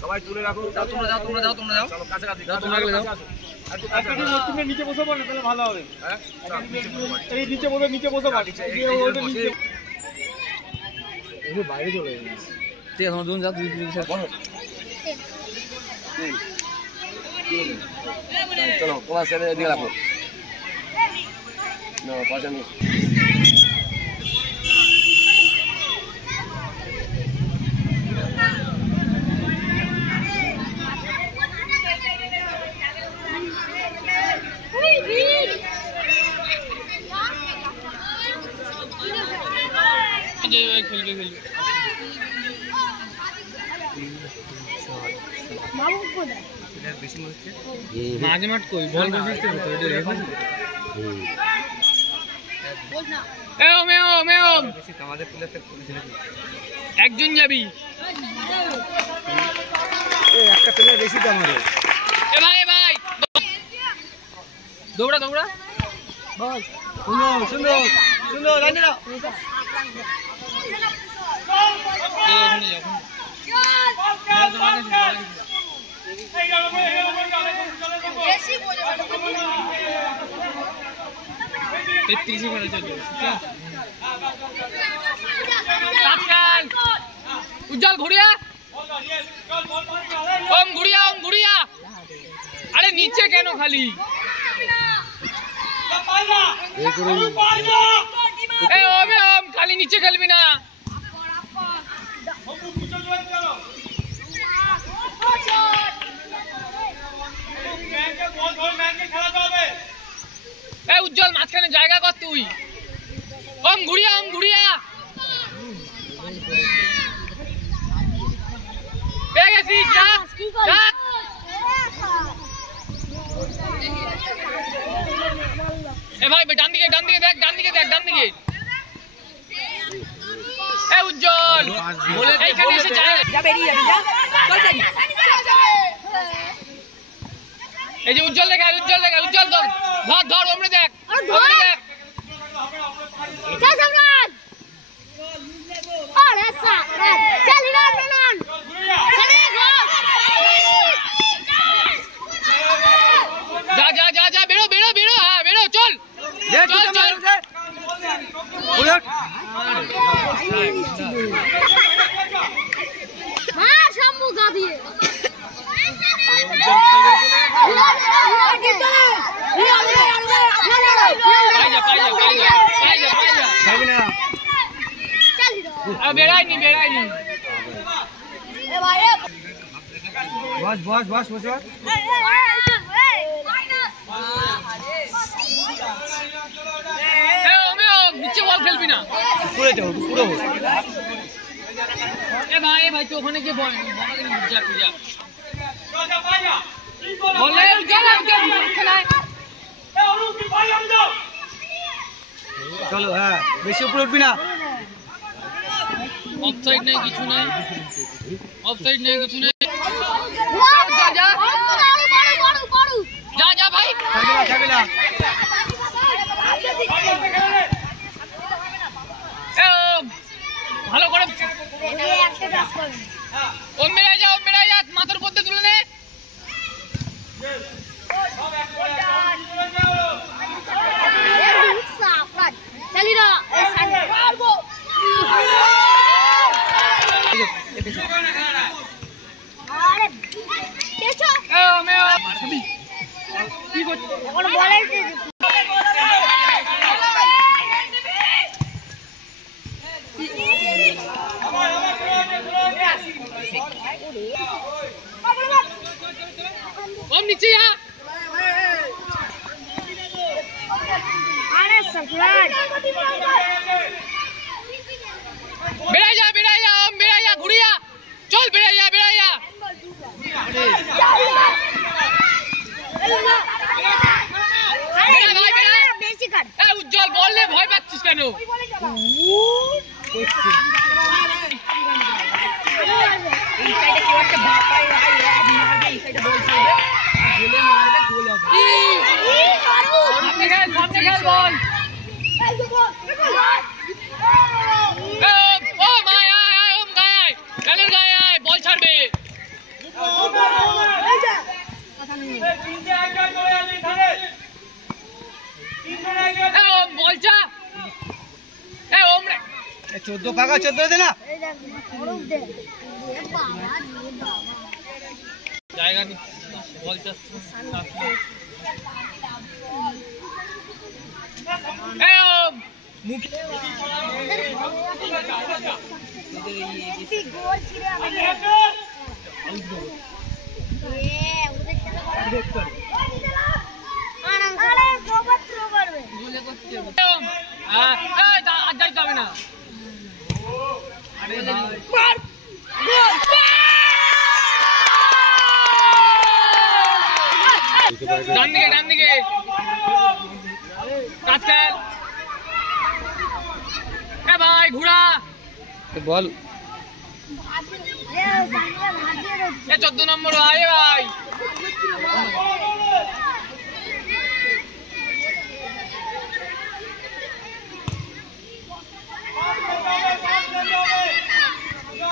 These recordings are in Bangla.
সবাই তুলে রাখো। তোমরা যাও চলো কাছাকাছি তুমি নিচে বসে পড়ো, তাহলে ভালো হবে। হ্যাঁ এই নিচে বসে পারি বাইরে চলে যাবে। ঠিক আছে দুজন যা, দুই চলো তোমার ছেলে দিয়ে রাখো না পাশে নেই। একজন যাবি একটা প্লেয়ার বেশি তো আমাদের। ভাই দৌড়া বল সুন্দর লাইনে দাও। উজ্জ্বল ঘুরিয়া ওম ঘুরিয়া আরে নিচে কেন খালি ওম খালি নিচে খেলবি না। উজ্জ্বল মাঝখানে জায়গা কর তুই। ওম ঘুরিয়া পেয়ে গেছিস। ভাই ডান দিকে দেখ ডান দিকে। উজ্জ্বল এইখানে এসে এই যে উজ্জ্বল লেখা উজ্জ্বল ধর ওমরে দেখ যা বেরো হ্যাঁ বেরো চল বেড়াইনি বস নিচে বল খেলবি না। ভাই তো ওখানে গিয়ে বল চলো। হ্যাঁ বেশি উপরে উঠবি না। অফসাইড নেই কিছু নেই যা ভাই ভালো করে ও মেরে যা মাথার মধ্যে তুলে নে। ओम नीचे आ अरे सफराज बेड़ा जा ओम बेड़ा जा घुड़िया चल बेड़ा जा उज्जवल बोल ले भय पाচ্ছিস কেন চোদ্দ পাকা 14 দে না জায়গা নেই বল যাবে না ডান দিকে কাজ খেল ভাই ঘুরা বল 14 নম্বর আয় ভাই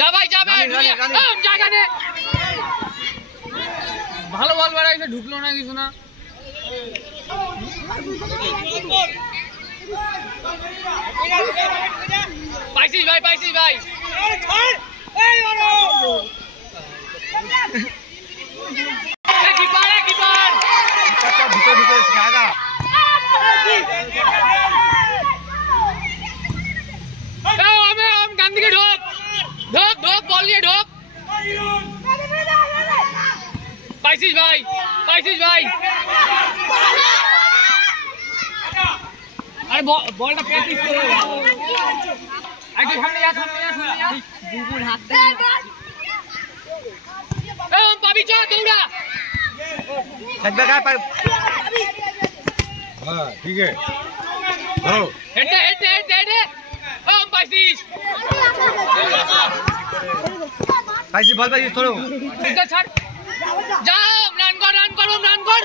যা ভাই যা ভাই জায়গা নে ভালো বল বাড়াইছে ঢুকলো না কিছু না পাইছিস ভাই ডান দিকে ঢোক বল নিয়ে ঢোক পাইছিস ভাই আরে বলটা প্র্যাকটিস করে একটু সামনে যা বুবুর হাত পাবি চল দৌড়া हाँ ठीक है হেডে পাইছিস बॉल पाइस थोड़ो ছাড় যা রান কর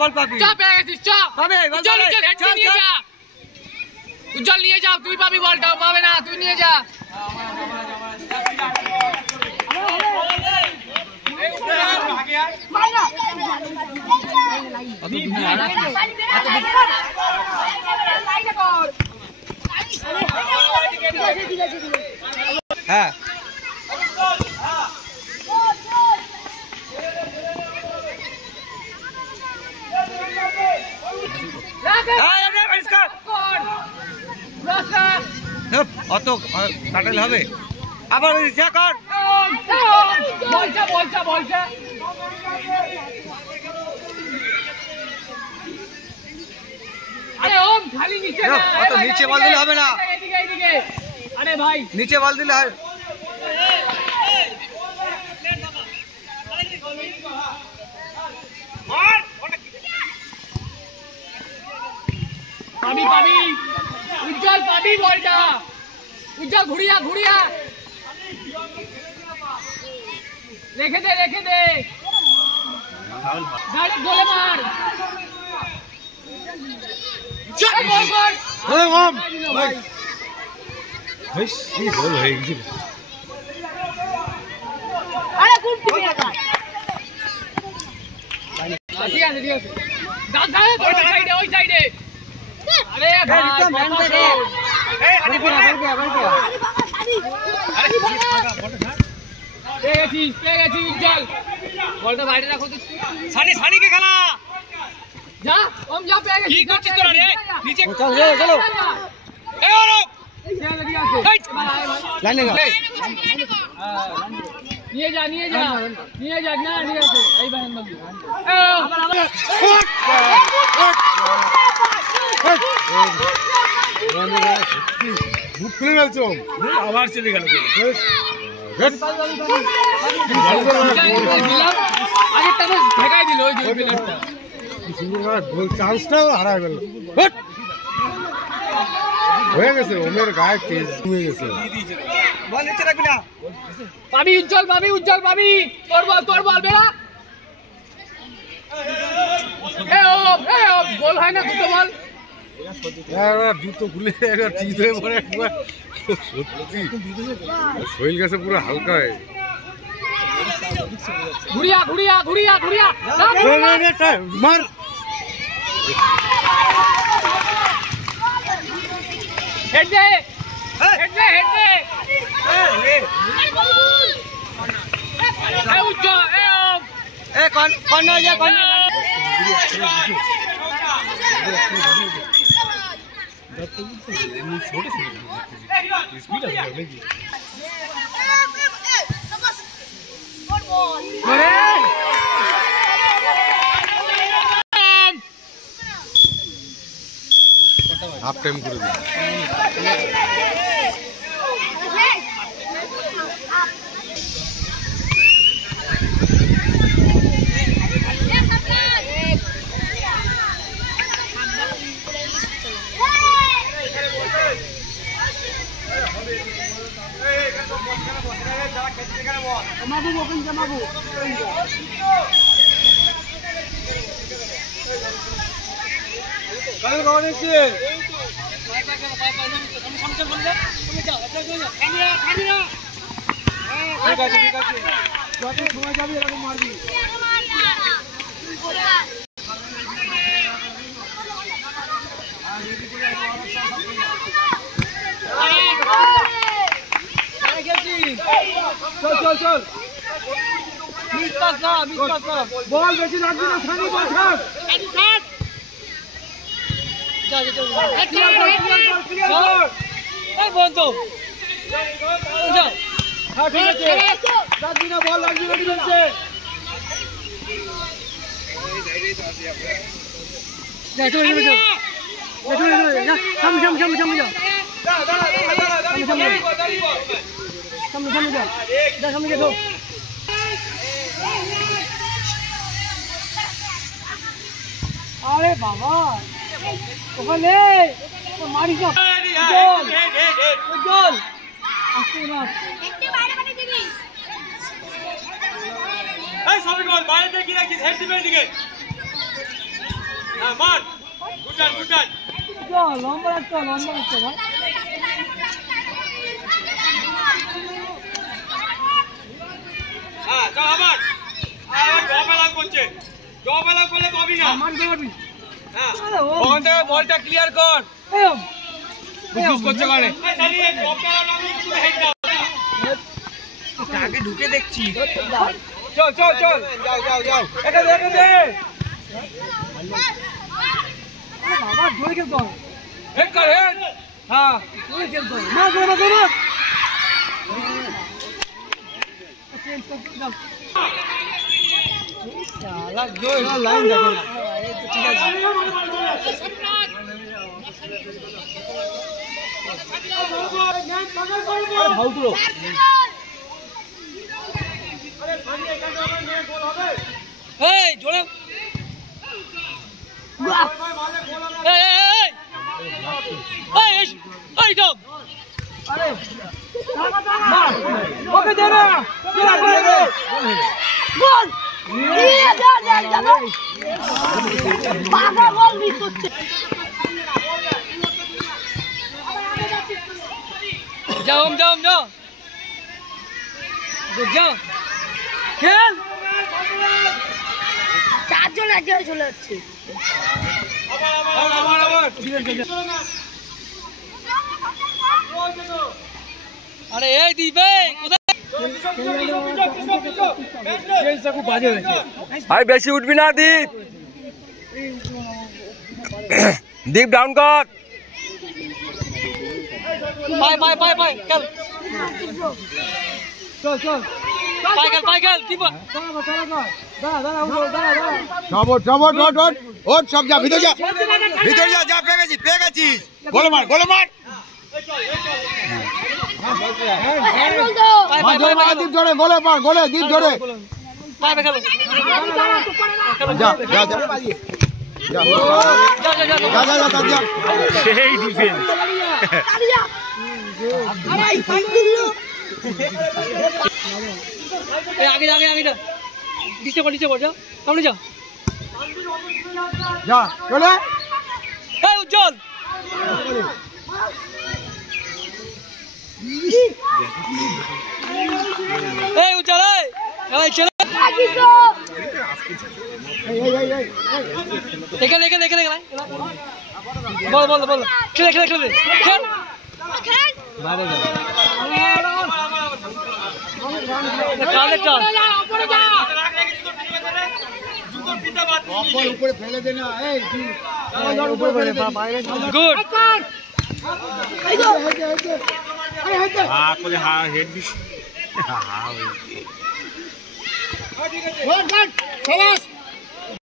बॉल पापी যা পেয়ে গেছিস চল হেড নিয়ে যা উজ্জ্বল নিয়ে যা তুই পাবি বলটা পাবে না তুই নিয়ে যা हाँ অত কাটালে হবে আবার ইচ্ছা কর বলছা আরে ওম খালি নিচে না অত নিচে বল দিলে হবে না এদিকে আরে ভাই নিচে বল দিলে হয় পাবি উজ্জ্বল পাবি বলটা উজ্জ্বল ঘুরিয়া রেখে দে ডাইরেক্ট গোলে মার গোল হয়ে গেছিল ঠিক আছে দাদা ওই সাইডে আরে ভাই পেয়ে গেছিস উজ্জ্বল বলটা বাইরে রাখো তো সানিকে খেলা যা যা পেয়ে গেছিস কি করছিস তোরা রে নিচে চলো এই ওরো লাইনে নিয়ে যা না নিয়ে আসো এই বারান বাবু বুক খুলে গেছো আবার চলে গেল আগেরটা তো ঢেকাই দিল ওই যে প্লেয়ারটা চান্সটাও হারা গেল হয়ে গেছে, ওমের গায়ে তেজ হয়ে গেছে। বল নিচে রাখবি না। পাবি উজ্জ্বল পাবি উজ্জ্বল পাবি তোর বল বেড়া বল হয় না দুটো বল জুতো খুলে একবার চিত হয়ে পড়ে একবার সত্যি শরীর গেছে পুরো হালকা হয়ে। ঘুরিয়া মার হেড দে উজ্জ্বল কর্নার যা কর্নার। হাফ টাইম করে দিন। চল বল বেশি লাগবে না, সানি বল ছাড়। হ্যাঁ ঠিক আছে, লাগবি না বল, লাগবি না ডিফেন্সে। আরে বাবা ওখানে মারিস না, উজ্জ্বল আসতে না। এই সবাই বল বাইরে থেকে রাখিস, হেড দিবের দিকে। হ্যাঁ মার, গুড রান। চল লম্বা রাখতে ভাই। হ্যাঁ চল আবার ডবেলা করছে, ডবেলা করলে পাবি না। আমার পাবি। হ্যাঁ ওখান থেকে বলটা ক্লিয়ার কর। বুঝ করছে মানে আগে ঢুকে দেখছি। চল যাও এটা দে বাবা, জোরে খেল কর, হেড কর, হেড। হ্যাঁ জোরে খেল কর, না চেঞ্জ কর দাও। শালা জোরে লাইন দেখো, এই তো ঠিক আছে। ভাউটুলো এই জোরে আরে ওকে দে না, বল যাও খেল। চারজন একজন চলে যাচ্ছে। আরে এই দিবে ভাই বেশি উঠবি না দীপ, দীপ ডাউন কর। পাই খেল, চল পাই খেল কি বল। ওট সব যা ভিতরে যা পেয়ে গেছিস গোলে মার দীপ ধরে গোলে দীপ ধরে পাই খেল যা সেই ডিফেন্স আগে আগে আগে ডিস্টার্ব কর যা সামনে যা চলে এই উজ্জ্বল এই উজ্জ্বল এই চলে এখানে বল খেলে খেল উপরে ফেলে দে না গুড হেড দিস সবাস